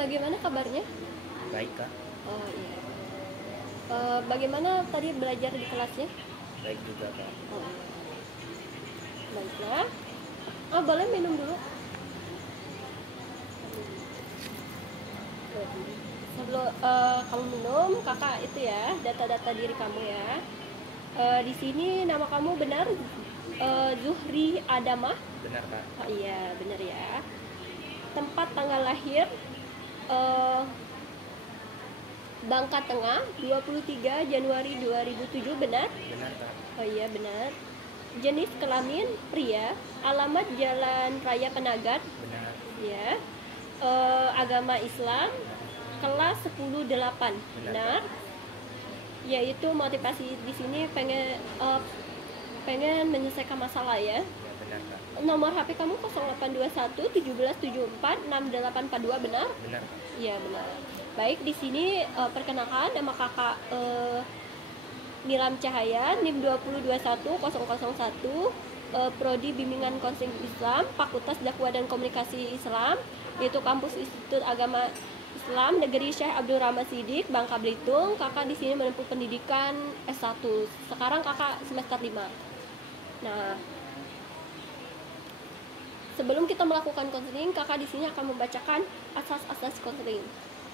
Bagaimana kabarnya? Baik kak, Oh iya. Bagaimana tadi belajar di kelasnya? baik juga kak. Oh iya. Baiklah. Boleh minum dulu. Sebelum kamu minum, kakak itu ya data-data diri kamu ya. Di sini nama kamu benar Zuhri Adamah. Benar kak. Oh iya, benar ya. Tempat tanggal lahir eh, Bangka Tengah 23 Januari 2007, benar? Benar kak. Oh iya, benar. Jenis kelamin pria, alamat Jalan Raya Penagat, Benar. ya. Agama Islam, kelas 10-8, benar. Yaitu motivasi di sini pengen menyelesaikan masalah ya. Ya benar kak. Nomor HP kamu 0821 1774 6842, benar? Benar kak. Iya, benar. Baik, di sini perkenalkan nama kakak Nilam Cahaya, NIM 2021001, Prodi Bimbingan Konseling Islam, Fakultas Dakwah dan Komunikasi Islam, yaitu Kampus Institut Agama Islam Negeri Syekh Abdul Rahman Siddiq, Bangka Belitung. Kakak di sini menempuh pendidikan S1. Sekarang kakak semester 5. Nah, sebelum kita melakukan konseling, kakak di sini akan membacakan asas-asas konseling.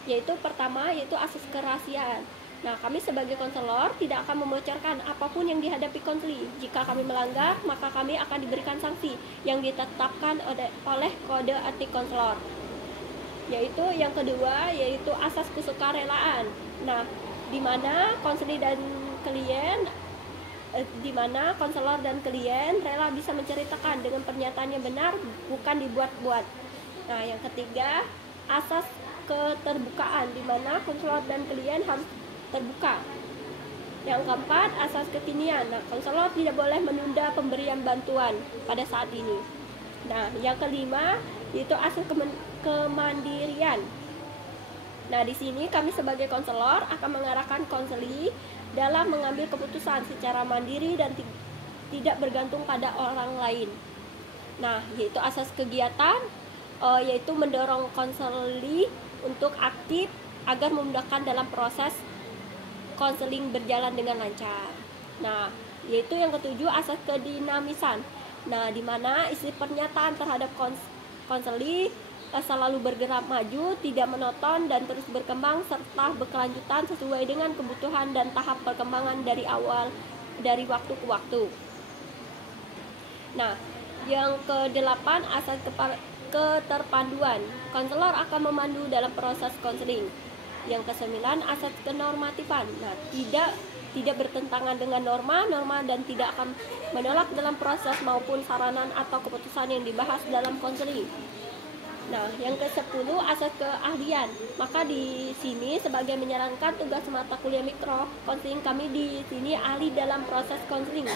Yaitu pertama, yaitu asas kerahasiaan. Nah, kami sebagai konselor tidak akan membocorkan apapun yang dihadapi konseling. Jika kami melanggar, maka kami akan diberikan sanksi yang ditetapkan oleh kode etik konselor. Yaitu yang kedua, yaitu asas kesukarelaan. Nah, di mana konselor dan klien di mana konselor dan klien rela bisa menceritakan dengan pernyataan yang benar, bukan dibuat-buat. Nah, yang ketiga, asas keterbukaan, di mana konselor dan klien harus terbuka. Yang keempat, asas kekinian. Nah, konselor tidak boleh menunda pemberian bantuan pada saat ini. Nah, yang kelima, yaitu asas kemandirian. Nah, di sini kami sebagai konselor akan mengarahkan konseli dalam mengambil keputusan secara mandiri dan tidak bergantung pada orang lain. Nah, yaitu asas kegiatan, yaitu mendorong konseli untuk aktif agar memudahkan dalam proses konseling berjalan dengan lancar. Nah, yaitu yang ketujuh, asas kedinamisan. Nah, di mana isi pernyataan terhadap konseli selalu bergerak maju, tidak monoton dan terus berkembang serta berkelanjutan sesuai dengan kebutuhan dan tahap perkembangan dari waktu ke waktu. Nah, yang kedelapan, asas keterpanduan. Konselor akan memandu dalam proses konseling. Yang kesembilan, asas kenormatifan. Nah, tidak bertentangan dengan norma dan tidak akan menolak dalam proses maupun saranan atau keputusan yang dibahas dalam konseling. Nah, yang ke-10, asas keahlian. Maka di sini sebagai menjalankan tugas mata kuliah mikro konseling, kami di sini ahli dalam proses konseling.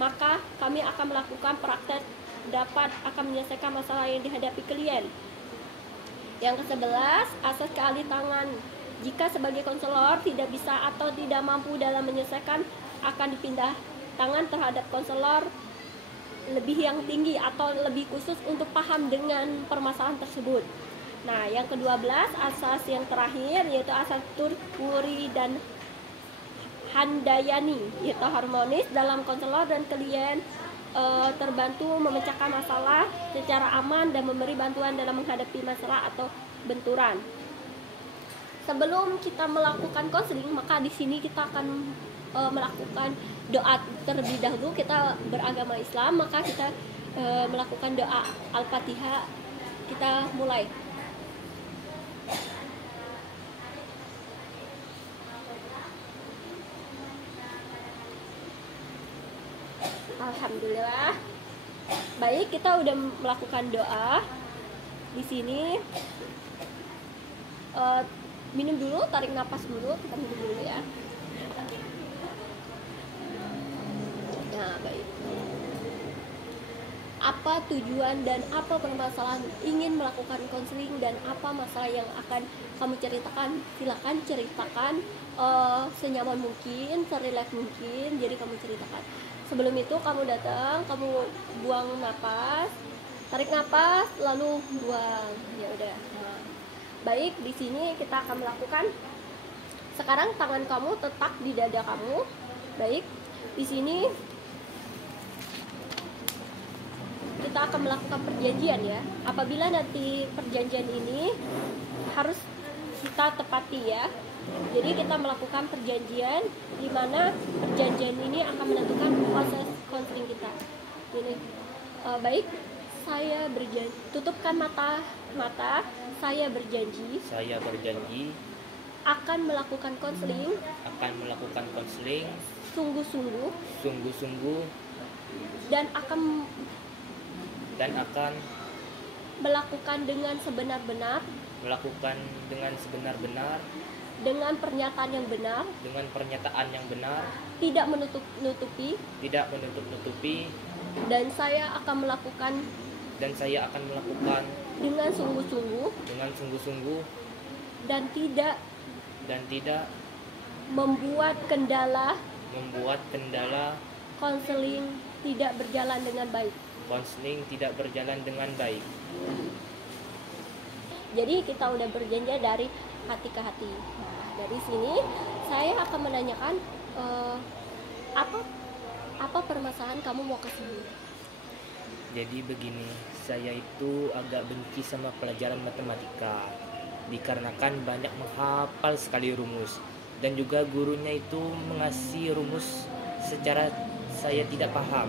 Maka kami akan melakukan praktek akan menyelesaikan masalah yang dihadapi klien. Yang ke-11, asas keahlitangan. Jika sebagai konselor tidak bisa atau tidak mampu dalam menyelesaikan, akan dipindah tangan terhadap konselor lebih yang tinggi atau lebih khusus untuk paham dengan permasalahan tersebut. Nah, yang ke-12, asas yang terakhir, yaitu asas Turpuri dan Handayani, yaitu harmonis dalam konselor dan klien terbantu memecahkan masalah secara aman dan memberi bantuan dalam menghadapi masalah atau benturan. Sebelum kita melakukan konseling, maka di sini kita akan melakukan doa terlebih dahulu. Kita beragama Islam, maka kita melakukan doa Al-Fatihah. Kita mulai. Alhamdulillah. Baik, kita udah melakukan doa. Di sini minum dulu, tarik napas dulu, kita minum dulu ya. Nah, baik. Apa tujuan dan apa permasalahan ingin melakukan konseling dan apa masalah yang akan kamu ceritakan? Silakan ceritakan senyaman mungkin, serileks mungkin. Jadi kamu ceritakan. Sebelum itu kamu datang, kamu buang napas, tarik napas, lalu buang. Ya udah. Nah, Baik, di sini kita akan melakukan. Sekarang tangan kamu tetap di dada kamu. Baik, di sini kita akan melakukan perjanjian ya. Apabila nanti perjanjian ini harus kita tepati ya. Jadi kita melakukan perjanjian di mana perjanjian ini akan menentukan proses konseling kita. Ini baik, saya berjanji. Tutupkan mata. Saya berjanji. Saya berjanji Akan melakukan konseling. Sungguh-sungguh. Dan akan melakukan dengan sebenar-benar. Dengan pernyataan yang benar. Tidak menutup-nutupi. Dan saya akan melakukan dengan sungguh-sungguh. Dan tidak membuat kendala konseling tidak berjalan dengan baik. Jadi kita udah berjanji dari hati ke hati. Nah, dari sini saya akan menanyakan apa permasalahan kamu mau ke sini. Jadi begini, saya itu agak benci sama pelajaran matematika dikarenakan banyak menghafal sekali rumus, dan juga gurunya itu mengasih rumus secara saya tidak paham.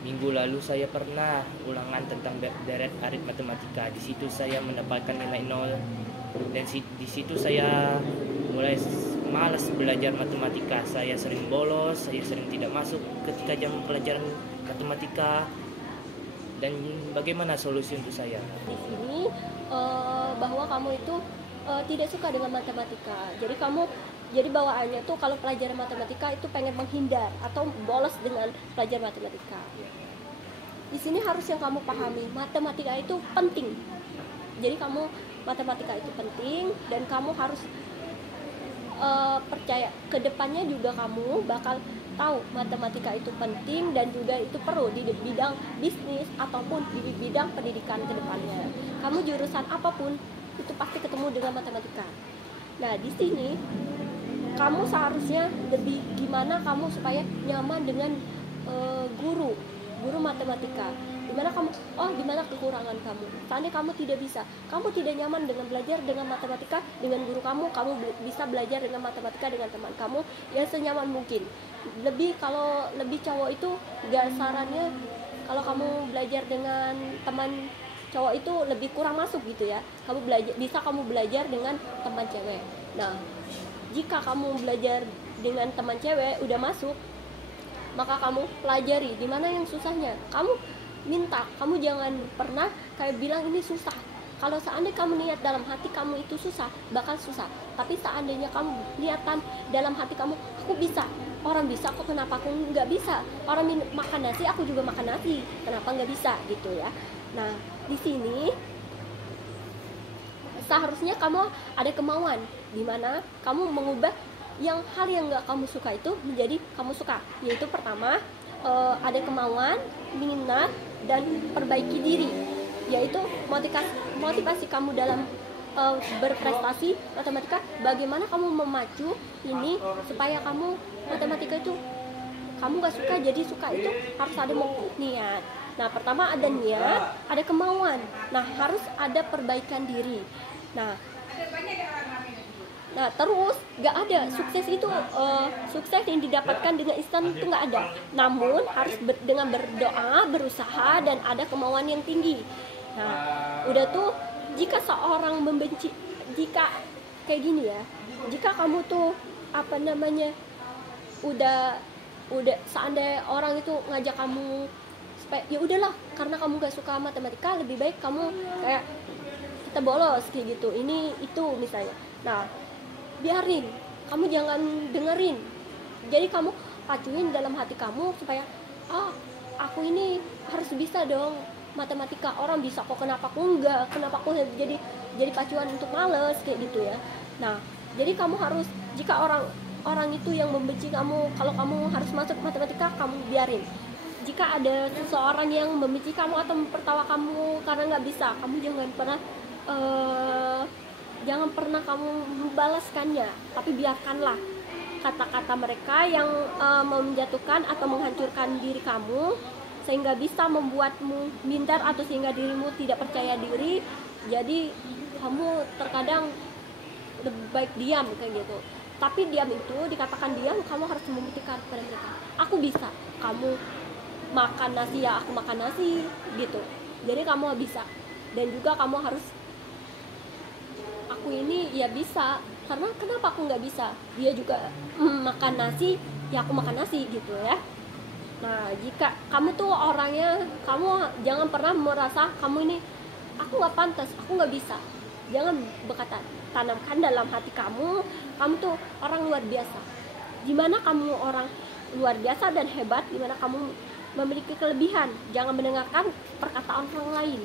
Minggu lalu saya pernah ulangan tentang deret arit matematika. Di situ saya mendapatkan nilai 0, dan di situ saya mulai malas belajar matematika. Saya sering bolos, saya sering tidak masuk ketika jam pelajaran matematika. Dan bagaimana solusi untuk saya? Di sini bahwa kamu itu tidak suka dengan matematika. Jadi bawaannya tuh kalau pelajaran matematika itu pengen menghindar atau bolos dengan pelajaran matematika. Di sini harus yang kamu pahami, matematika itu penting. Jadi matematika itu penting, dan kamu harus percaya kedepannya juga kamu bakal tahu matematika itu penting dan juga itu perlu di bidang bisnis ataupun di bidang pendidikan kedepannya. Kamu jurusan apapun itu pasti ketemu dengan matematika. Nah, di sini kamu seharusnya lebih gimana kamu supaya nyaman dengan guru matematika. Dimana kekurangan kamu. Seandainya kamu tidak nyaman dengan belajar dengan matematika dengan guru kamu bisa belajar dengan matematika dengan teman kamu yang senyaman mungkin. Kalau lebih cowok itu sarannya kalau kamu belajar dengan teman cowok itu lebih kurang masuk gitu ya. Kamu belajar dengan teman cewek. Nah, jika kamu belajar dengan teman cewek udah masuk, maka kamu pelajari di mana yang susahnya. Kamu jangan pernah kayak bilang ini susah. Kalau seandainya kamu niat dalam hati kamu itu susah, bakal susah. Tapi seandainya kamu niatan dalam hati kamu, aku bisa. Orang bisa kok, kenapa aku nggak bisa? Orang makan nasi, aku juga makan nasi. Kenapa nggak bisa gitu ya? Nah, di sini seharusnya kamu ada kemauan, di mana kamu mengubah hal yang nggak kamu suka itu menjadi kamu suka. Yaitu pertama, ada kemauan, minat, dan perbaiki diri, yaitu motivasi kamu dalam berprestasi matematika. Bagaimana kamu memacu ini supaya kamu matematika itu kamu nggak suka jadi suka, itu harus ada niat. Nah, pertama ada niat, ada kemauan. Nah, harus ada perbaikan diri. Nah, terus nggak ada sukses yang didapatkan dengan instan, itu nggak ada. Namun harus dengan berdoa, berusaha, dan ada kemauan yang tinggi. Nah, udah tuh jika seorang membenci, jika kayak gini ya, jika kamu tuh udah seandainya orang itu ngajak kamu supaya ya udahlah karena kamu gak suka matematika, lebih baik kamu kayak kita bolos kayak gitu, ini itu misalnya. Nah, biarin, kamu jangan dengerin. Jadi kamu pacuin dalam hati kamu supaya aku ini harus bisa dong matematika, orang bisa kok, kenapa aku enggak, kenapa aku jadi pacuan untuk males kayak gitu ya. Nah, jadi kamu harus, jika orang itu yang membenci kamu, kalau kamu harus masuk matematika, kamu biarin. Jika ada seseorang yang membenci kamu atau mempertawa kamu karena nggak bisa, kamu jangan pernah jangan pernah kamu membalaskannya, tapi biarkanlah kata-kata mereka yang menjatuhkan atau menghancurkan diri kamu, sehingga bisa membuatmu minder atau sehingga dirimu tidak percaya diri. Jadi kamu terkadang lebih baik diam kayak gitu. Tapi diam itu, dikatakan diam, kamu harus membuktikan kepada mereka, aku bisa. Kamu makan nasi ya aku makan nasi gitu. Jadi kamu bisa. Dan juga kamu harus, aku ini ya bisa, karena kenapa aku nggak bisa? Dia juga makan nasi, ya aku makan nasi gitu ya. Nah, jika kamu tuh orangnya, kamu jangan pernah merasa kamu ini aku nggak pantas, aku nggak bisa. Jangan berkata, tanamkan dalam hati kamu tuh orang luar biasa. Dimana kamu orang luar biasa dan hebat, dimana kamu memiliki kelebihan. Jangan mendengarkan perkataan orang lain.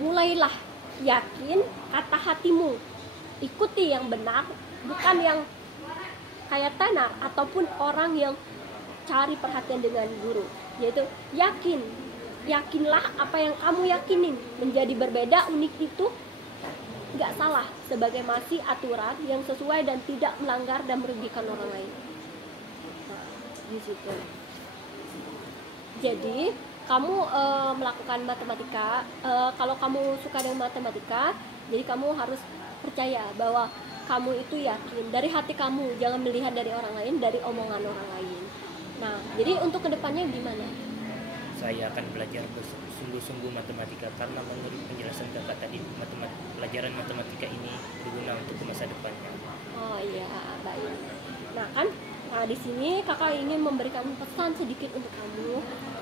Mulailah yakin kata hatimu, ikuti yang benar, bukan yang kayak tenar ataupun orang yang cari perhatian dengan guru. Yaitu yakinlah apa yang kamu yakinin. Menjadi berbeda, unik itu nggak salah, sebagai masih aturan yang sesuai dan tidak melanggar dan merugikan orang lain. Nah, di situ. Jadi kamu melakukan matematika, kalau kamu suka dengan matematika, jadi kamu harus percaya bahwa kamu itu yakin dari hati kamu, jangan melihat dari orang lain, dari omongan orang lain. Nah, jadi untuk kedepannya gimana? Saya akan belajar bersungguh-sungguh matematika, karena menurut penjelasan kakak tadi, pelajaran matematika ini berguna untuk masa depannya. Oh iya, baik. Nah di sini kakak ingin memberikan pesan sedikit untuk kamu.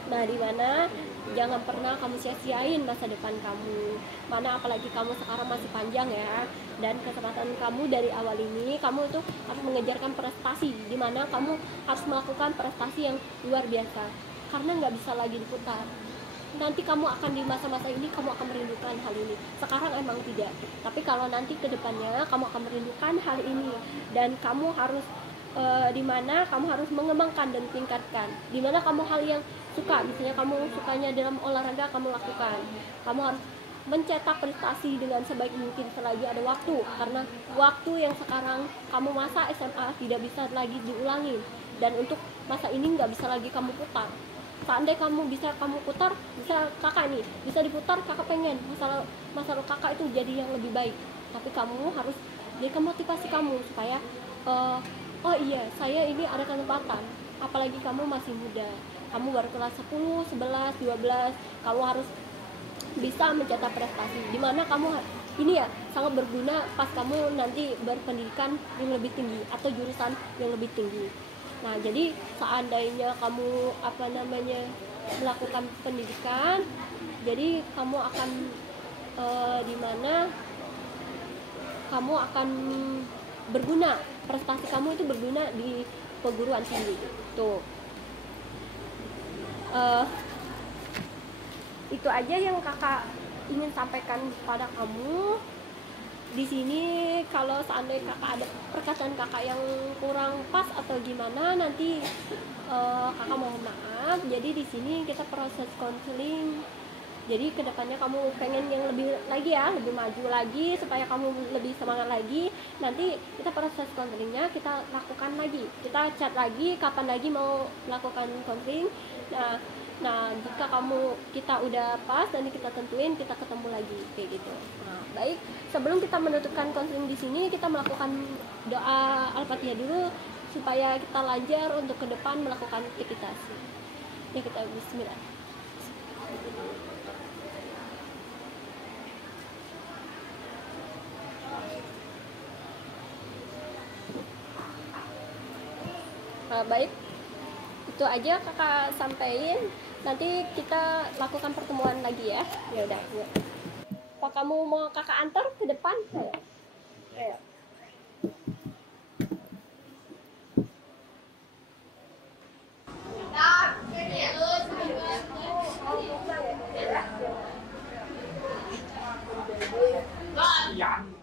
Nah, di mana jangan pernah kamu sia-siain masa depan kamu. Mana apalagi kamu sekarang masih panjang ya, dan kesempatan kamu dari awal ini kamu itu harus mengejarkan prestasi, di mana kamu harus melakukan prestasi yang luar biasa. Karena nggak bisa lagi diputar. Nanti kamu akan di masa-masa ini kamu akan merindukan hal ini. Sekarang emang tidak, tapi kalau nanti kedepannya kamu akan merindukan hal ini, dan kamu harus dimana kamu harus mengembangkan dan tingkatkan. Dimana kamu hal yang suka, misalnya kamu sukanya dalam olahraga, kamu lakukan. Kamu harus mencetak prestasi dengan sebaik mungkin selagi ada waktu, karena waktu yang sekarang kamu masa SMA tidak bisa lagi diulangi, dan untuk masa ini nggak bisa lagi kamu putar. Seandainya kamu bisa kamu putar, bisa kakak nih bisa diputar, kakak pengen masalah kakak itu jadi yang lebih baik. Tapi kamu harus jadikan motivasi kamu supaya oh iya, saya ini ada kesempatan. Apalagi kamu masih muda, kamu baru kelas 10, 11, 12, kamu harus bisa mencetak prestasi, dimana kamu ini ya sangat berguna pas kamu nanti berpendidikan yang lebih tinggi atau jurusan yang lebih tinggi. Nah, jadi seandainya kamu melakukan pendidikan, jadi kamu akan dimana kamu akan berguna, prestasi kamu itu berguna di perguruan tinggi. Tuh, itu aja yang kakak ingin sampaikan pada kamu. Di sini kalau seandainya kakak ada perkataan kakak yang kurang pas atau gimana, nanti kakak mohon maaf. Jadi di sini kita proses konseling. Jadi kedepannya kamu pengen yang lebih lagi ya, lebih maju lagi supaya kamu lebih semangat lagi. Nanti kita proses konselingnya kita lakukan lagi. Kita chat lagi kapan lagi mau melakukan konseling. Nah, jika kita udah pas dan kita tentuin, kita ketemu lagi kayak gitu. Nah, baik, sebelum kita menutupkan konseling di sini, kita melakukan doa Al-Fatihah dulu supaya kita lancar untuk ke depan melakukan aktivitas. Ya, kita bismillah. Nah, baik, itu aja kakak sampaikan. Nanti kita lakukan pertemuan lagi ya. Ya udah. Apa kamu mau kakak antar ke depan? Ayo. Dạ.